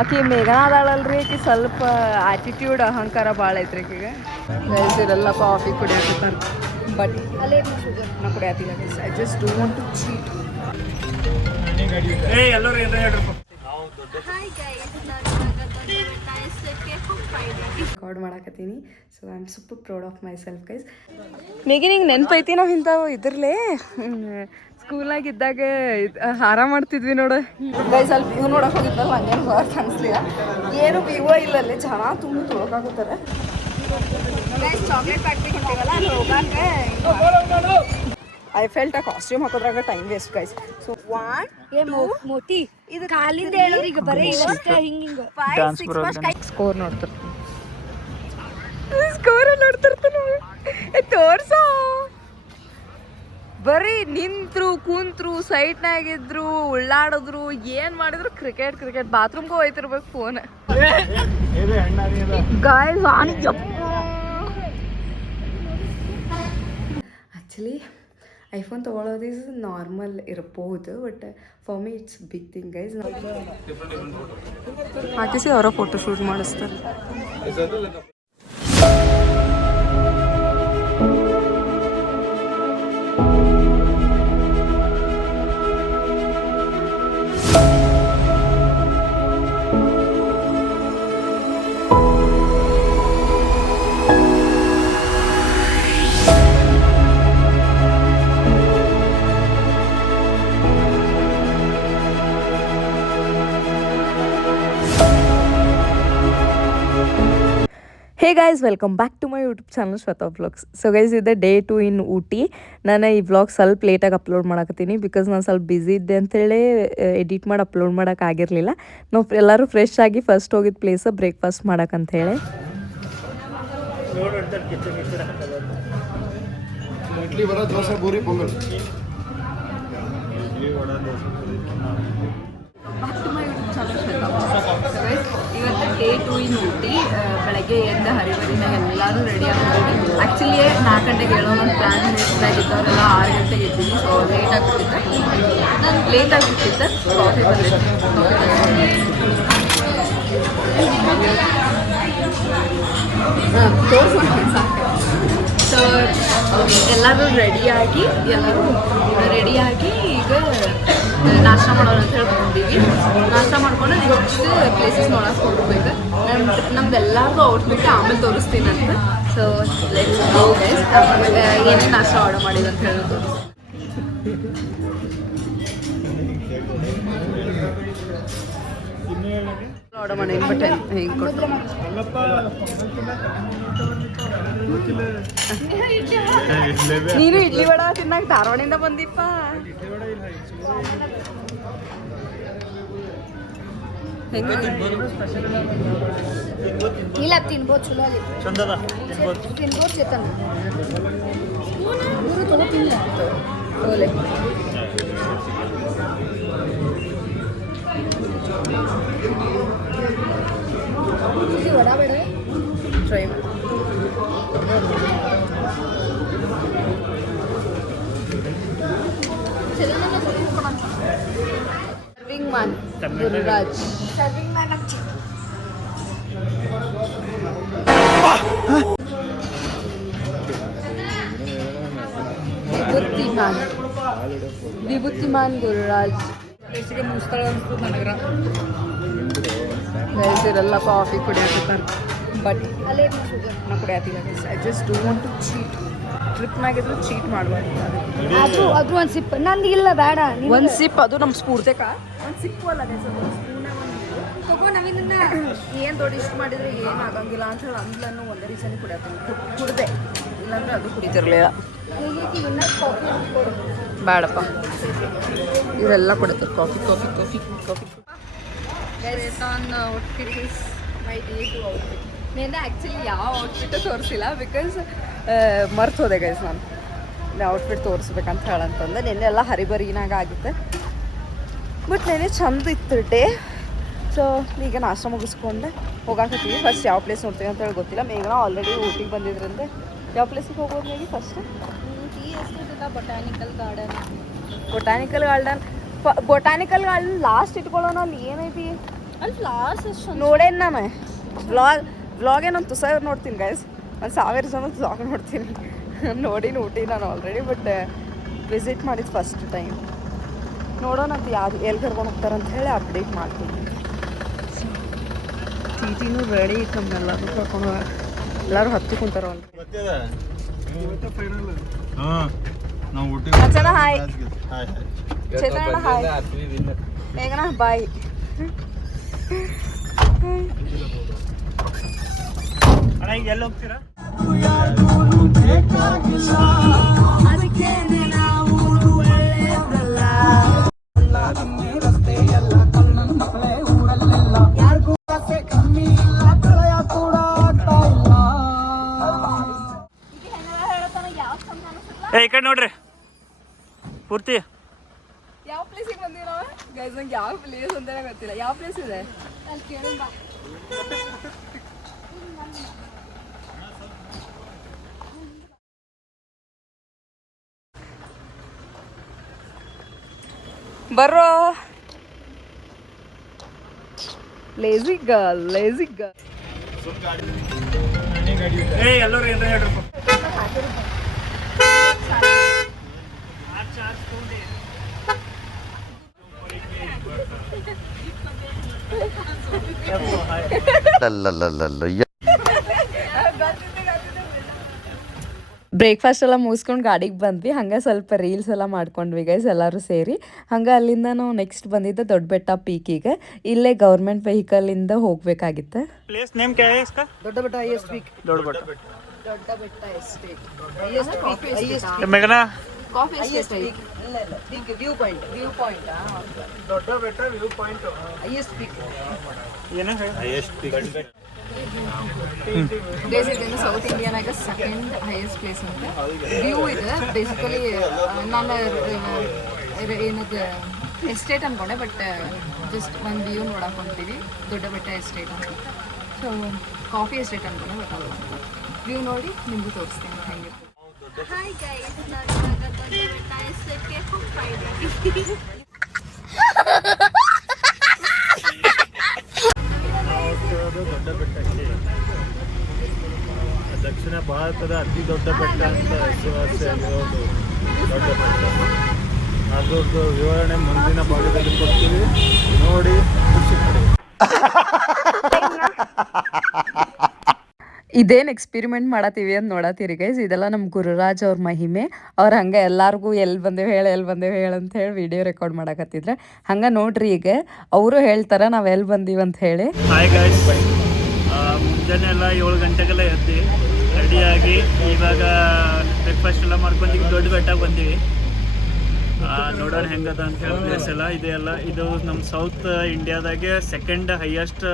ಆಕಿ ಮೇಘನಾ ಅದಾಳಲ್ರಿ ಆಕಿ ಸ್ವಲ್ಪ ಆಟಿಟ್ಯೂಡ್ ಅಹಂಕಾರ ಭಾಳ ಐತ್ರಿ ಆಕಿಗೆ ಇದೆಲ್ಲ ಕಾಫಿ ಕುಡಿಯಕತ್ತಾರ ಬಟ್ ನಾ ಕುಡಿಯತ್ತಿಲ್ಲ I just don't to cheat record ಮಾಡಕತ್ತೀನಿ so I am super proud of my self guys Maggie ನಿಂಗೆ ನೆನಪೈತಿ ನಾವು ಇಂಥವು ಇದ್ರಲೇ ಸ್ಕೂಲಾಗ ಇದ್ದಾಗ ಹಾರ ಮಾಡ್ತಿದ್ವಿ ನೋಡು ಗೈಸ್ ಅಲ್ಲಿ ವ್ಯೂ ನೋಡಕ್ ಹೋಗಿದ್ವಲ್ಲ ಹಂಗೇನು ವರ್ಕ್ ಅನಿಸ್ಲಿಲ್ಲ ಏನು ವ್ಯೂವ ಇಲ್ಲಲ್ಲಿ ಜನ ತುಂಬ ತೊಳಕಾಗುತ್ತಾರೆ ಗೈಸ್ ಚಾಕ್ಲೇಟ್ ಫ್ಯಾಕ್ಟ್ರಿ ಹೊಂಟಿವಲ್ಲ ಅಲ್ಲಿ ಹೋಗಾಕ ಐ ಫೆಲ್ಟ್ ಆ ಕಾಸ್ಟ್ಯೂಮ್ ಹಾಕೋದ್ರಾಗ ಟೈಮ್ ವೇಸ್ಟ್ ಗೈಸ್ ಸೊ ಮೋಟಿ ಇದು ಕಾಲಿಂದ ಹೇಳೋರಿಗೆ ಬರೀ ಇವಷ್ಟೇ ಹಿಂಗ 5 6 ಸ್ಕೋರ್ ನೋಡ್ತಿರ್ತೀನಿ ಸ್ಕೋರ್ ನೋಡ್ತಿರ್ತೀನಿ ತೋರ್ಸೋ ಬರೀ ನಿಂತ್ರು ಕುಂತ್ರು ಸೈಟ್ನಾಗಿದ್ರು ಉಳ್ಳಾಡಿದ್ರು ಏನ್ ಮಾಡಿದ್ರು ಕ್ರಿಕೆಟ್ ಬಾತ್ರೂಮ್ಗೆ ಹೋಯ್ತಿರ್ಬೇಕು ಫೋನ್ ಗಾಯ್ಸ್ ಆ್ಯಕ್ಚುಲಿ ಐಫೋನ್ ತೊಗೊಳೋದು ಈಸ್ ನಾರ್ಮಲ್ ಇರ್ಬೋದು but for me it's big thing guys ಹಾಕಿಸಿ ಅವರ ಫೋಟೋ ಶೂಟ್ ಮಾಡಿಸ್ತಾರೆ hey guys welcome back to my YouTube channel Shweta vlogs so guys ಇದೆ ಡೇ 2 ಇನ್ ಊಟಿ ನಾನು ಈ ವ್ಲಾಗ್ ಸ್ವಲ್ಪ ಲೇಟಾಗಿ ಅಪ್ಲೋಡ್ ಮಾಡಕತ್ತೀನಿ ಬಿಕಾಸ್ ನಾನು ಸ್ವಲ್ಪ ಬ್ಯುಸಿ ಇದ್ದೆ ಅಂತೇಳಿ ಎಡಿಟ್ ಮಾಡಿ ಅಪ್ಲೋಡ್ ಮಾಡೋಕ್ಕಾಗಿರಲಿಲ್ಲ ನಾವು ಎಲ್ಲರೂ ಫ್ರೆಶ್ ಆಗಿ ಫಸ್ಟ್ ಹೋಗಿದ್ದ ಪ್ಲೇಸ್ ಬ್ರೇಕ್ಫಾಸ್ಟ್ ಮಾಡೋಕ್ಕಂತೇಳಿ ಇವತ್ತು ಡೇ 2 ಇನ್ ಊಟಿ ಬೆಳಗ್ಗೆ ಎದ್ದ ಹರಿಬರಿನಾಗ ಎಲ್ಲರೂ ರೆಡಿ ಆಗ್ತೀವಿ ಆ್ಯಕ್ಚುಲಿ 4 ಗಂಟೆಗೆ ಹೇಳೋ ಒಂದು ಪ್ಲ್ಯಾನ್ ಇದ್ದಾಗಿದ್ದವರೆಲ್ಲ 6 ಗಂಟೆಗೆ ಎದ್ದೀವಿ ಸೊ ಲೇಟ್ ಆಗಿಬಿಟ್ಟಿತ್ತು ಕಾಫಿ ತೋರಿಸ್ತೀನಿ ಸಾಕು ಸೊ ಎಲ್ಲರೂ ರೆಡಿಯಾಗಿ ಈಗ ನಾಷ್ಟ ಮಾಡೋಣ ಅಂತ ಹೇಳ್ಕೊಂಡಿದ್ದೀವಿ ನಾಷ್ಟ ಮಾಡ್ಕೊಂಡು ನೆಕ್ಸ್ಟ್ ಪ್ಲೇಸಸ್ ನೋಡೋಕೆ ಹೋಗ್ಬೇಕು ನಮ್ದೆಲ್ಲರಿಗೂ ಔಟ್ಫಿಟ್ ಆಮೇಲೆ ತೋರಿಸ್ತೀನಿ ಅಂತ ಸೊ ಲೆಟ್ಸ್ ಗೋ ಗೈಸ್ ಏನೇನು ನಾಷ್ಟ ಆರ್ಡರ್ ಮಾಡಿದ್ದು ಅಂತ ಹೇಳಿ ಆರ್ಡರ್ ಮಾಡಿ ಬಟ್ ಹೆಂಗೆ ಕೊಟ್ಟು ನೀನು ಇಡ್ಲಿ ವಡ ತಿನ್ನಕ್ಕೆ ಧಾರವಾಡಿಂದ ಬಂದಿಪ್ಪ ಇಲ್ಲ ತಿನ್ಬೋದು ಚಲೋ ಅಲ್ಲಿ ತಿನ್ಬೋದು ಚೇತನ್ ಓಲೆ ವಡ ಬೇಡ ಟ್ರೈ ಮಾಡಿ serving man Gururaj serving man ಅಚ್ಚಿ ವಿಭೂತಿಮಾನ್ ಗುರುರಾಜ್ ಮುಗಿಸ್ತಾಳೆ ಅನ್ಸ್ತು ನನಗ್ರ ಇದೆಲ್ಲ ಕಾಫಿ ಕುಡಿಯಕತ್ತಾರ ಬಟ್ ನಾ ಕುಡಿಯತ್ತಿಲ್ಲ I just don't to cheat ಟ್ರಿಪ್ನಾಗಿದ್ರು ಚೀಟ್ ಮಾಡಬಾರ್ದು ಅದು ಒಂದು ಸಿಪ್ ನಂದು ಇಲ್ಲ ಬೇಡ ಒಂದು ಸಿಪ್ ಅದು ನಮ್ಮ ಸ್ಫೂರ್ತಿಕ ಒಂದು ಸಿಪ್ಪು ಅಲ್ಲ ಸ್ಪೂನೇ ಒಂದು ತಗೋ ನವೀನ ಏನು ದೊಡ್ಡ ಇಷ್ಟು ಮಾಡಿದರೆ ಏನು ಆಗಂಗಿಲ್ಲ ಅಂತ ಹೇಳಿ ಅಂದ್ಲನ್ನು ಒಂದೇ ರೀಸನ್ ಕುಡಿಯತ್ತೀನಿ ಕುಡ್ದೆ ಇಲ್ಲಾಂದ್ರೆ ಅದು ಕುಡಿತಿರ್ಲಿಲ್ಲ ಬೇಡಪ್ಪ ಇವರೆಲ್ಲ ಕೊಡ್ತಾರೆ coffee coffee coffee coffee my day two outfit ನಿನ್ನೆ ಆ್ಯಕ್ಚುಲಿ ಯಾವ ಔಟ್ಫಿಟ್ಟು ತೋರಿಸಿಲ್ಲ ಬಿಕಾಸ್ ಮರ್ತು ಹೋದೆ ಗೈಸ್ ನಾನು ಔಟ್ಫಿಟ್ ತೋರಿಸ್ಬೇಕಂತ ಹೇಳಂತಂದೆ ನಿನ್ನೆ ಎಲ್ಲ ಹರಿಬರಿನಾಗ ಆಗಿತ್ತು ಬಟ್ ನೆನೆ ಚಂದ ಇತ್ತು ಡೇ ಸೊ ಈಗ ನಾಷ್ಟ ಮುಗಿಸ್ಕೊಂಡೆ ಹೋಗಾಕತ್ತೀವಿ ಫಸ್ಟ್ ಯಾವ ಪ್ಲೇಸ್ ನೋಡ್ತೀವಿ ಅಂತ ಹೇಳಿ ಗೊತ್ತಿಲ್ಲ ಮೇಘನ ಆಲ್ರೆಡಿ ಊಟಿಗೆ ಬಂದಿದ್ರಿಂದ ಯಾವ ಪ್ಲೇಸಿಗೆ ಹೋಗೋದು Maggie first botanical garden last ಇಟ್ಕೊಳ್ಳೋಣ ಅಲ್ಲಿ ಏನೈತಿ ನೋಡೇನು ನಾನು ವ್ಲಾಗ್ ಏನಂತ ಸರ್ ನೋಡ್ತೀನಿ ಗೈಸ್, ಒಂದು 1000 ಜನದ ವ್ಲಾಗ್ ನೋಡ್ತೀನಿ. ಊಟಿ ನಾನು ಆಲ್ರೆಡಿ, ಬಟ್ ವಿಸಿಟ್ ಮಾಡಿದ್ದು ಫಸ್ಟ್ ಟೈಮ್. ನೋಡೋಣ ಅಂತ ಯಾರು ಎಲ್ಲಿ ಕರ್ಕೊಂಡು ಹೋಗ್ತಾರಂತ ಹೇಳಿ ಅಪ್ಡೇಟ್ ಮಾಡ್ತೀನಿ. ಟಿಟಿನೂ ರೆಡಿ ಇತ್ತು ನಮ್ಮೆಲ್ಲರೂ ಕರ್ಕೊಂಡು ಎಲ್ಲರೂ ಹತ್ತಿ ಕುಂತಾರ ಚೇತನ ಹಾಯ್, ಚೇತನ ಹಾಯ್, ಮೇಘನಾ ಬಾಯ್. ಎಲ್ಲಿ ಹೋಗ್ತೀರಾ? ಈ ಕಡೆ ನೋಡ್ರಿ ಪೂರ್ತಿ ಯಾವ ಪ್ಲೇಸಿಗೆ ಬಂದೀವಿ ನಾವು ಗೈಸ್? ನಂಗೆ ಯಾವ ಪ್ಲೇಸ್ ಅಂತಾನೆ ಗೊತ್ತಿಲ್ಲ. ಯಾವ ಪ್ಲೇಸ್ ಇದೆ? ಬರ್ರೋ ಲೇಜಿ ಗರ್ಲ್. ಎಲ್ಲರೂ ಏನ್ರ ಹೇಳ್ರಿ. ಬ್ರೇಕ್ಫಾಸ್ಟ್ ಎಲ್ಲ ಮುಗಿಸ್ಕೊಂಡು ಗಾಡಿಗೆ ಬಂದ್ವಿ. ಹಂಗೆ ಸ್ವಲ್ಪ ರೀಲ್ಸ್ ಎಲ್ಲ ಮಾಡ್ಕೊಂಡ್ವಿ ಗೈಸ್ ಎಲ್ಲರೂ ಸೇರಿ. ಹಂಗೆ ಅಲ್ಲಿಂದ ನಾವು ನೆಕ್ಸ್ಟ್ ಬಂದಿದ್ದೆ ದೊಡ್ಡ ಬೆಟ್ಟ ಪೀಕಿಗೆ. ಇಲ್ಲೇ ಗೌರ್ಮೆಂಟ್ ವೆಹಿಕಲಿಂದ ಹೋಗ್ಬೇಕಾಗಿತ್ತು. प्लेस नेम क्या है इसका? ದೊಡ್ಡ ಬೆಟ್ಟ ಹೈಯೆಸ್ಟ್ ಪೀಕ್. दौड़ बटा ದೊಡ್ಡ ಬೆಟ್ಟ ಎಸ್ಟೇಟ್ ಹೈಯೆಸ್ಟ್ मेघना coffee estate peak view point Doddabetta view point highest peak. ಏನು ಹೈಯೆಸ್ಟ್ ಪೀಕ್ ಬೇಸಿಕಲಿ ಸೌತ್ ಇಂಡಿಯಾನಾಗ ಸೆಕೆಂಡ್ ಹೈಯೆಸ್ಟ್ ಪ್ಲೇಸ್ ಅಂತ. ವ್ಯೂ ಇದೆ ಬೇಸಿಕಲಿ. ನಾನು ಏನದು ಎಸ್ಟೇಟ್ ಅನ್ಕೊಂಡೆ, ಬಟ್ ಜಸ್ಟ್ ಒಂದು ವ್ಯೂ ನೋಡಕ್ಕೆ ಹೊಂತೀವಿ. ದೊಡ್ಡ ಬೆಟ್ಟ ಎಸ್ಟೇಟ್ ಅಂತ. ಸೊ ಕಾಫಿ ಎಸ್ಟೇಟ್ ಅನ್ಕೊಂಡೆ, ಬಟ್ ಅಲ್ಲ. ವ್ಯೂ ನೋಡಿ ನಿಮಗೂ ತೋರಿಸ್ತೀನಿ ಹೆಂಗಿರ್ತದೆ. ಹಾಯ್ ಗೈಸ್, ನಾನು ಇವಾಗ ದೊಡ್ಡ ಬೆಟ್ಟ ಎಸ್ಟೇಟ್ಗೆ ಹೋಗ್ತಾ ಇದ್ದೀನಿ. ದೊಡ್ಡ ಬೆಟ್ಟಕ್ಕೆ ದಕ್ಷಿಣ ಭಾರತದ ಅತಿ ದೊಡ್ಡ ಬೆಟ್ಟ ಅಂತ ಹೆಸರುವಾಸಿಯಾಗಿರೋದು ದೊಡ್ಡ ಬೆಟ್ಟ. ಅದರದ್ದು ವಿವರಣೆ ಮುಂದಿನ ಭಾಗದಲ್ಲಿ ಕೊಡ್ತೀವಿ, ನೋಡಿ ಖುಷಿ ಪಡಿ. ಇದೇನು ಎಕ್ಸ್ಪಿರಿಮೆಂಟ್ ಮಾಡತ್ತೀವಿ ಅಂತ ನೋಡತ್ತೀರಿ ಗೈಸ್. ಇದೆಲ್ಲ ನಮ್ಮ ಗುರುರಾಜ್ ಅವ್ರ ಮಹಿಮೆ. ಅವ್ರು ಹಂಗೆ ಎಲ್ಲರಿಗೂ ಎಲ್ಲಿ ಬಂದೇವೆ ಹೇಳು ಅಂತ ಹೇಳಿ ವಿಡಿಯೋ ರೆಕಾರ್ಡ್ ಮಾಡಕತ್ತಿದ್ರೆ. ಹಂಗೆ ನೋಡ್ರಿ, ಈಗ ಅವರು ಹೇಳ್ತಾರೆ ನಾವು ಎಲ್ಲಿ ಬಂದೀವಿ ಅಂತ ಹೇಳಿ. ಹಾಯ್ ಗಾಯ್ಸ್, ಮುಂಜಾನೆ ಎಲ್ಲ 7 ಗಂಟೆಗೆಲ್ಲ ಎದ್ದು ರೆಡಿಯಾಗಿ ಇವಾಗ ಬ್ರೇಕ್ಫಾಸ್ಟ್ ಎಲ್ಲ ಮಾಡ್ಕೊಂಡು ದೊಡ್ಡ ಬೆಟ್ಟಕ್ಕೆ ಬಂದೀವಿ. ನೋಡೋಣ ಹೆಂಗದ ಅಂತ ಹೇಳಿ ಪ್ಲೇಸ್ ಎಲ್ಲ ಇದೆಯಲ್ಲ. ಇದು ನಮ್ಮ ಸೌತ್ ಇಂಡಿಯಾದಾಗೆ ಸೆಕೆಂಡ್ ಹೈಯೆಸ್ಟ್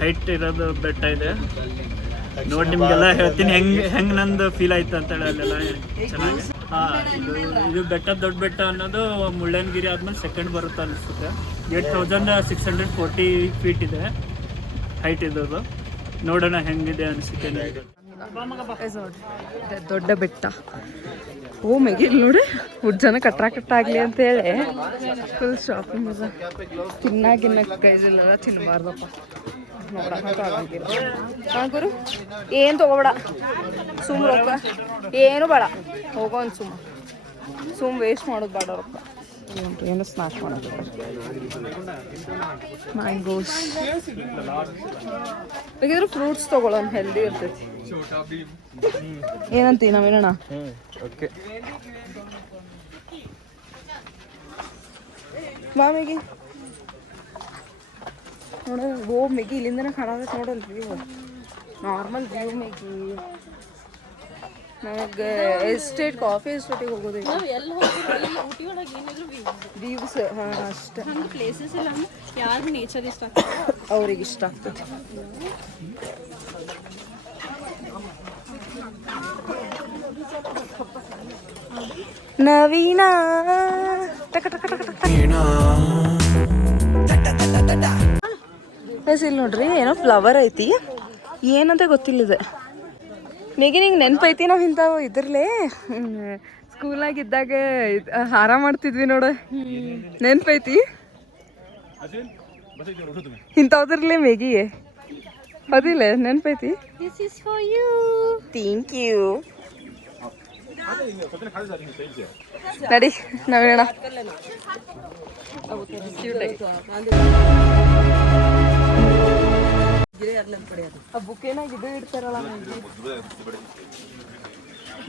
ಹೈಟ್ ಇರೋದು ಬೆಟ್ಟ ಇದೆ. ನೋಡಿ ನಿಮ್ಗೆಲ್ಲ ಹೇಳ್ತೀನಿ ಹೆಂಗೆ ನಂದು ಫೀಲ್ ಆಯ್ತು ಅಂತೇಳಿ. ಅಲ್ಲೆಲ್ಲ ಚೆನ್ನಾಗಿ. ಇದು ಬೆಟ್ಟ ದೊಡ್ಡ ಬೆಟ್ಟ ಅನ್ನೋದು ಮುಳ್ಳಯ್ಯನಗಿರಿ ಆದ್ಮೇಲೆ ಸೆಕೆಂಡ್ ಬರುತ್ತೆ ಅನಿಸುತ್ತೆ. 8640 ಫೀಟ್ ಇದೆ ಹೈಟ್ ಇರೋದು. ನೋಡೋಣ ಹೆಂಗಿದೆ ಅನಿಸುತ್ತೆ. ದೊಡ್ಡ ಬೆಟ್ಟ. ಓ ಮೆಗಿಲ್ ನೋಡಿ ಜನ ಕಟ್ಟಾಗ್ಲಿ ಅಂತ ಹೇಳಿ ಫುಲ್ ಶಾಪಿಂಗ್ ಅದ. ತಿನ್ನಾಗಿನ್ನಕ್ಕೆ ಕೈಜಿಲ್ಲ, ತಿನ್ನಬಾರ್ದಪ್ಪ. ನೋಡೋಣ ಗುರು ಏನು ತೊಗೋಬೇಡ, ಸುಮ್ಮ ರೊಕ್ಕ ಏನು ಬೇಡ. ಹೋಗೋ ಒಂದು ಸುಮ್ಮ ವೇಸ್ಟ್ ಮಾಡೋದು ಬೇಡ ರೊಕ್ಕ. ಏನು ಸ್ನಾಕ್ಸ್ ಮಾಡೋದು. ಮ್ಯಾಂಗೋಸ್ ಬೇಕಿದ್ರೆ ಫ್ರೂಟ್ಸ್ ತೊಗೊಳ್ಳೋಣ, ಹೆಲ್ದಿ ಇರ್ತೈತಿ. ಏನಂತೀವಿ ನಾವೇನಣ್ಣ? ಓಕೆ ಬಾ ಮೆಗಿ ನೋಡ. ಓ ಮೆಗಿ ಇಲ್ಲಿಂದನೇ ಕಾಣತೈತೆ ನೋಡಲ್ ವ್ಯೂ. Normal view Maggie. ನನಗೆ ಎಸ್ಟೇಟ್ ಕಾಫಿ ಎಸ್ಟೇಟಿಗೆ ಹೋಗೋದೈತಿ. ವ್ಯೂಸ್ ಹಾಂ ಅಷ್ಟೇ. ಪ್ಲೇಸಸ್ ಎಲ್ಲ ಯಾರು ನೇಚರ್ ಇಷ್ಟ ಆಗ್ತದೆ ಅವ್ರಿಗೆ ಇಷ್ಟ ಆಗ್ತದೆ. ನವೀನ ಇಲ್ಲಿ ನೋಡ್ರಿ ಏನೋ ಫ್ಲವರ್ ಐತಿ, ಏನಂತ ಗೊತ್ತಿಲ್ಲದೆ. ಮೇಗಿ ನಿಂಗೆ ನೆನಪೈತಿ ನಾವು ಇಂಥವು ಇದ್ರಲೇ ಸ್ಕೂಲಾಗಿದ್ದಾಗ ಹಾರ ಮಾಡ್ತಿದ್ವಿ ನೋಡ, ನೆನಪೈತಿ? ಇಂಥವ್ದ್ರಲ್ಲೇ ಮೇಗಿಯೇ ಅದಿಲ್ಲ ನೆನಪೈತಿ This is for you. Thank you ನಡಿ ನವೀಣ ಬುಕ್ಕೇನಾಗ ಇದು ಇಡ್ತಾರಲ್ಲ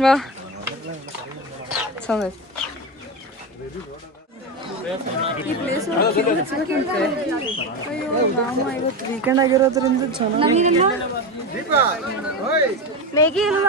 ವಾ ಚಂದ ಈ ಪ್ಲೇಸ್ ಅಯ್ಯೋ ಮಾಮ ಇವತ್ತು ವೀಕೆಂಡ್ ಆಗಿರೋದ್ರಿಂದ ಚೆನ್ನಾಗಿ ಮೇಗಿ ಇಲ್ಲ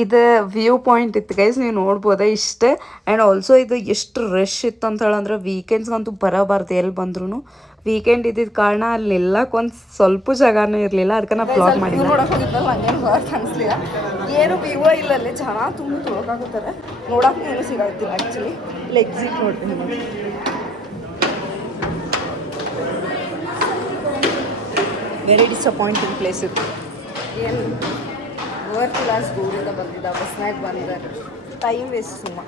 ಇದು ವ್ಯೂ ಪಾಯಿಂಟ್ ಇತ್ತು ಗೈಸ್ ನೀವು ನೋಡ್ಬೋದ ಇಷ್ಟೇ ಆ್ಯಂಡ್ ಆಲ್ಸೋ ಇದು ಎಷ್ಟು ರಶ್ ಇತ್ತು ಅಂತ ಹೇಳಂದ್ರೆ ವೀಕೆಂಡ್ಸ್ಗಂತೂ ಬರಬಾರ್ದು ಎಲ್ಲಿ ಬಂದ್ರೂ ವೀಕೆಂಡ್ ಇದ್ದಿದ್ದ ಕಾರಣ ಅಲ್ಲಿ ಎಲ್ಲಕ್ಕೆ ಒಂದು ಸ್ವಲ್ಪ ಜಾಗನೂ ಇರಲಿಲ್ಲ ಅದಕ್ಕೆ ನಾವು ಬ್ಲಾಗ್ ಮಾಡಿಲ್ಲ ಅನಿಸ್ಲಿಲ್ಲ ಏನು ವ್ಯೂ ಇಲ್ಲ ಅಲ್ಲಿ ಜನ ತುಂಬ ತೊಳಕಾಗುತ್ತಾರೆ ನೋಡೋಕೆ ಏನು ಸಿಗಾಗ್ತಿಲ್ಲ ಆ್ಯಕ್ಚುಲಿ ಎಕ್ಸಿಟ್ ನೋಡ್ತೀನಿ ವೆರಿ ಡಿಸಪಾಯಿಂಟಿಂಗ್ ಪ್ಲೇಸ್ ಇದು ಏನು ವರ್ಕ್ ಕ್ಲಾಸ್ ದೂರಿಂದ ಬಂದಿದ್ದ ಬಸ್ನಾಗ ಬಂದ ಟೈಮ್ ವೇಸ್ಟ್ ಸುಮ್ಮ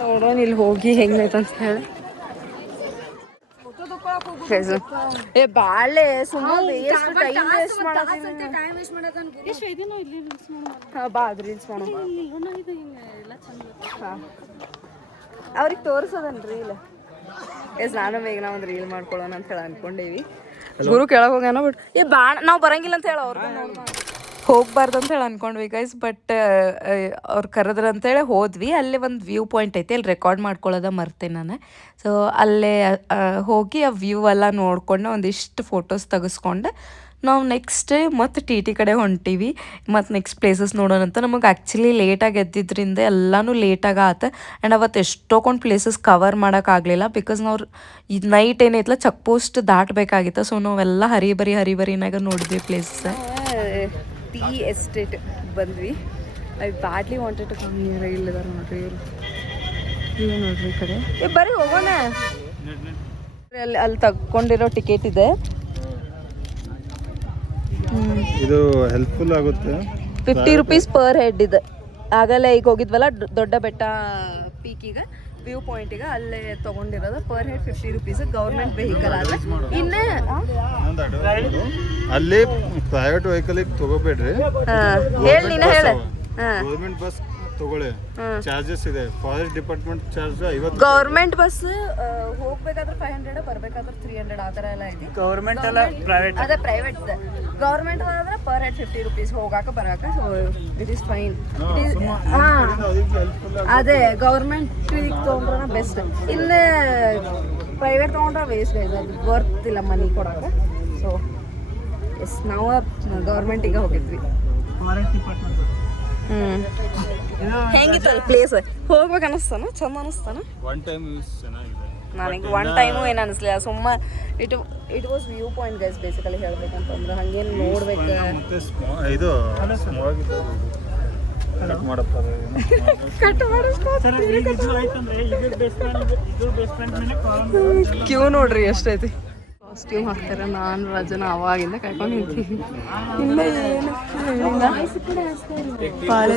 ನೋಡೋಣ ಇಲ್ಲಿ ಹೋಗಿ ಹೆಂಗೈತೆ ಅಂತ ಹೇಳಿ ಏ ಬಾಳೆ ಸುಮ್ಮ ವೇಸ್ಟ್ ಟೈಮ್ ವೇಸ್ಟ್ ಹಾಂ ಬಾ ಅದು ರೀಲ್ಸ್ ಮಾಡೋಣ ಅವ್ರಿಗೆ ತೋರಿಸೋದನ್ರಿ ಇಲ್ಲ ಎಸ್ ನಾನು ಬೇಗ ಒಂದು ರೀಲ್ ಮಾಡ್ಕೊಳ್ಳೋಣ ಅಂತ ಹೇಳಿ ಅನ್ಕೊಂಡೇವಿ ಗುರು ಕೆಳಗೆ ಹೋಗ್ಯಾನ ಬಟ್ ಏ ಬಾಣ ನಾವು ಬರಂಗಿಲ್ಲ ಅಂತ ಹೇಳಿ ಅವ್ರಿಗೆ ಹೋಗ್ಬಾರ್ದು ಅಂತ ಹೇಳಿ ಅನ್ಕೊಂಡ್ವಿ ಗೈಸ್ ಬಟ್ ಅವ್ರು ಕರೆದ್ರ ಅಂತೇಳಿ ಹೋದ್ವಿ ಅಲ್ಲೇ ಒಂದು ವ್ಯೂ ಪಾಯಿಂಟ್ ಐತಿ ಅಲ್ಲಿ ರೆಕಾರ್ಡ್ ಮಾಡ್ಕೊಳ್ಳೋದ ಮರ್ತೆ ನಾನು ಸೊ ಅಲ್ಲೇ ಹೋಗಿ ಆ ವ್ಯೂ ಎಲ್ಲ ನೋಡ್ಕೊಂಡು ಒಂದಿಷ್ಟು ಫೋಟೋಸ್ ತೆಗೆಸ್ಕೊಂಡು ನಾವು ನೆಕ್ಸ್ಟ್ ಮತ್ತು ಟಿ ಟಿ ಕಡೆ ಹೊಂಟೀವಿ ಮತ್ತು ನೆಕ್ಸ್ಟ್ ಪ್ಲೇಸಸ್ ನೋಡೋಣ ಅಂತ ನಮಗೆ ಆ್ಯಕ್ಚುಲಿ ಲೇಟಾಗಿ ಎದ್ದಿದ್ದರಿಂದ ಎಲ್ಲನೂ ಲೇಟಾಗಿ ಆತ ಆ್ಯಂಡ್ ಅವತ್ತು ಎಷ್ಟೊಂದು ಪ್ಲೇಸಸ್ ಕವರ್ ಮಾಡೋಕ್ಕಾಗಲಿಲ್ಲ ಬಿಕಾಸ್ ನಾವು ಈ ನೈಟ್ ಏನೈತಲ್ಲ ಚೆಕ್ ಪೋಸ್ಟ್ ದಾಟಬೇಕಾಗಿತ್ತು ಸೊ ನಾವೆಲ್ಲ ಹರಿಬರಿನಾಗ ನೋಡಿದ್ವಿ ಪ್ಲೇಸಸ್ ಟೀ ಎಸ್ಟೇಟ್ ಬಂದ್ವಿ I badly wanted to come near ಇಲ್ಲದಾರ ನೋಡ್ರಿ ಇವು ನೋಡ್ರಿ ಈ ಕಡೆ ಏ ಬರ್ರಿ ಹೋಗೋಣ ಅಲ್ಲಿ ತಗೊಂಡಿರೋ ಟಿಕೆಟ್ ಇದೆ ಇದು ಹೆಲ್ಪ್ಫುಲ್ ಆಗುತ್ತೆ 50 ರೂಪೀಸ್ ಪರ್ ಹೆಡ್ ಇದೆ ಆಗಲೇ ಈಗ ಹೋಗಿದ್ವಲ್ಲ ದೊಡ್ಡ ಬೆಟ್ಟ ಪೀಕಿಗೆ ವ್ಯೂ ಪಾಯಿಂಟಿಗೆ ಅಲ್ಲೇ ತಗೊಂಡಿರೋದು per head 50 rupees government vehicle ಆದ್ರೆ ಇನ್ನೇ ಅಲ್ಲಿ ಪ್ರೈವೇಟ್ ವೆಹಿಕಲ್ ತಗೋಬೇಡ್ರಿ ಹೇಳಿ ನೀನು ಹೇಳ ಗೌರ್ಮೆಂಟ್ ಬಸ್ ತಗೊಳ್ಳಿ ಚಾರ್ಜಸ್ ಇದೆ forest department charge 50 government bus ಹೋಗ್ಬೇಕಾದ್ರೆ 500 ಬರ್ಬೇಕಾದ್ರೆ 300 ಆ ಥರ ಎಲ್ಲ ಐತಿ ಗೌರ್ಮೆಂಟ್ ಅಲ್ಲ ಪ್ರೈವೇಟ್ ಅದೇ ಪ್ರೈವೇಟ್ ಗೌರ್ಮೆಂಟ್ ಆದ್ರೆ ಪರ್ ಹೆಡ್ 50 ರೂಪೀಸ್ ಹೋಗಾಕ ಬರಾಕ ಸೊ ಇಟ್ ಈಸ್ ಫೈನ್ ಅದೇ ಗೌರ್ಮೆಂಟ್ ತೊಗೊಂಡ್ರೆ ಬೆಸ್ಟ್ ಇನ್ನು ಪ್ರೈವೇಟ್ ತೊಗೊಂಡ್ರೆ ವೇಸ್ಟ್ ಇದೆ ಅದು ವರ್ತ್ ಇಲ್ಲ ಮನಿ ಕೊಡೋಕೆ ಸೊ ಎಸ್ ನಾವು ಗೌರ್ಮೆಂಟಿಗೆ ಹೋಗಿದ್ವಿ ಹೆಂಗಿತ್ತಲ್ಲ ಪ್ಲೇಸ್ ಹೋಗ್ಬೇಕು ಅನಿಸ್ತಾನ ಚಂದ ಅನಿಸ್ತಾನ ಒನ್ ಟೈಮ್ ಚೆನ್ನಾಗಿದೆ ನನಗೆ ಒನ್ ಟೈಮು ಏನು ಅನಿಸ್ಲಿಲ್ಲ ಸುಮ್ಮ it was view point guys basically ಹೇಳ್ಬೇಕಂತಂದ್ರೆ ಹಂಗೇನು ನೋಡ್ಬೇಕು ಇದು ಕಟ್ ಕ್ಯೂ ನೋಡ್ರಿ ಎಷ್ಟೈತಿ ಕಾಸ್ಟ್ಯೂಮ್ ಹಾಕ್ತಾರೆ ನಾನು ರಜನ ಅವಾಗಿಂದ ಕಾಯ್ಕೊಂಡು ನಿಂತೀವಿ ಇಲ್ಲ ಏನು ಪಾಳೆ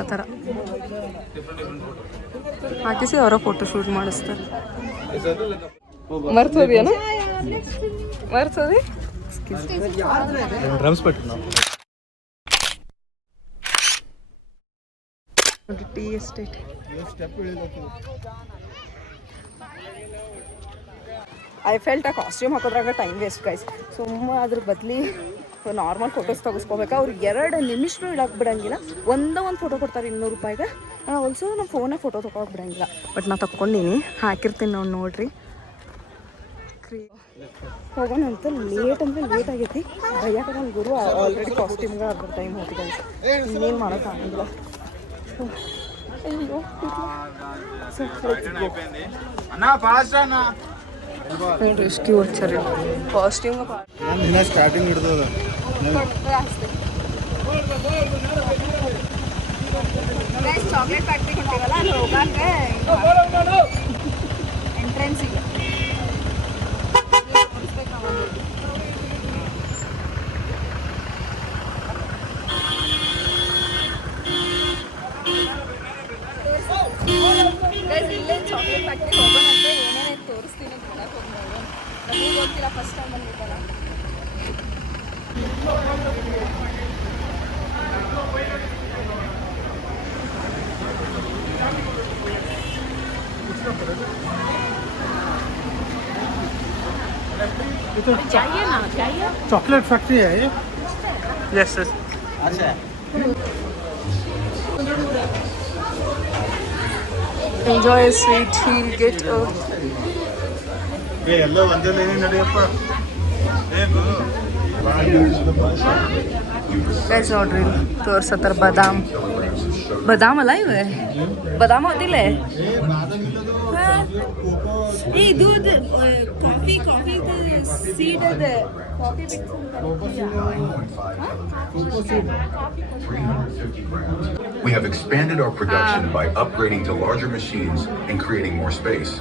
ಆ ಥರ ಹಾಕಿಸಿ ಅವರ ಫೋಟೋ ಶೂಟ್ ಮಾಡಿಸ್ತಾರೆ ಮರ್ತೋದಿಯೇನು ಮರ್ತೋದಿ ಟೀ ಎಸ್ಟೇಟ್ ಐ ಫೆಲ್ಟ್ ಆ ಕಾಸ್ಟ್ಯೂಮ್ ಹಾಕೋದ್ರಾಗ ಟೈಮ್ ವೇಸ್ಟ್ ಗೈಸ್ ಸುಮ್ಮ ಅದ್ರ ಬದಲಿ ನಾರ್ಮಲ್ ಫೋಟೋಸ್ ತೆಗೆಸ್ಕೋಬೇಕು ಅವ್ರು 2 ನಿಮಿಷನೂ ಇಡಕ್ಕೆ ಬಿಡಂಗಿಲ್ಲ ಒಂದು ಫೋಟೋ ಕೊಡ್ತಾರೆ 200 ರೂಪಾಯಿಗೆ ಆಲ್ಸೋ ನಮ್ಮ ಫೋನಾಗ ಫೋಟೋ ತೊಗೊಳಕ್ಕೆ ಬಿಡಂಗಿಲ್ಲ ಬಟ್ ನಾ ತಗೊಂಡಿನಿ ಹಾಕಿರ್ತೀನಿ ನಾವು ನೋಡ್ರಿ ಹೋಗೋಣ ಅಂತ ಲೇಟ್ ಅಂದರೆ ಲೇಟ್ ಆಗೈತಿ ಬೈಯಾಕ ನನ್ನ ಗುರು ಆಲ್ರೆಡಿ ಕಾಸ್ಟ್ಯೂಮ್ಗೆ ಅರ್ಧ ಟೈಮ್ ಹೋಗಿದೆ ಇನ್ನೇನು ಮಾಡೋಕ್ಕಾಗಂಗಿಲ್ಲ ಅಯ್ಯೋ ನೋಡ್ರಿ ಎಷ್ಟು ಕ್ಯೂಟ್ ಸರಿ ಕಾಸ್ಟ್ಯೂಮ್ ಸ್ಟಾರ್ಟಿಂಗ್ ಹಿಡ್ದದ ಚಾಕ್ಲೇಟ್ ಫ್ಯಾಕ್ಟ್ರಿ ಹೊಂಟಿವಲ್ಲ ಅಲ್ಲಿ ಹೋಗಾಕ ಎಂಟ್ರೆನ್ಸಿಗೆ ಇಲ್ಲೇ ಚಾಕ್ಲೇಟ್ ಫ್ಯಾಕ್ಟ್ರಿ ಹೋಗೋಣಂತೆ ಏನೇನು ತೋರಿಸ್ತೀನಿ ಅಂತ ಹೇಳಕ್ಕೆ ಹೋಗಿ ನಮಗೂ ಗೊತ್ತಿಲ್ಲ ಫಸ್ಟ್ ಟೈಮ್ ಬಂದಿದ್ದಲ್ಲ. चॉकलेट फैक्ट्री है ये. यस यस अच्छा Enjoy a sweet feel, get out. ಎಲ್ಲ ಒಂದೇ ನಡೆಯಪ್ಪ ಗೈಸ್ ನೋಡ್ರಿ ತೋರ್ಸತ್ತಾರ ಬಾದಾಮ್ ಬಾದಾಮ್ ಅಲ್ಲ ಇವೆ ಬಾದಾಮ್ ಓದಿಲ್ಲ ಇದು ಕಾಫಿ ಕಾಫಿ ಸೀಡ್ ಅದ coffee We have expanded our production by upgrading to larger machines and creating more space.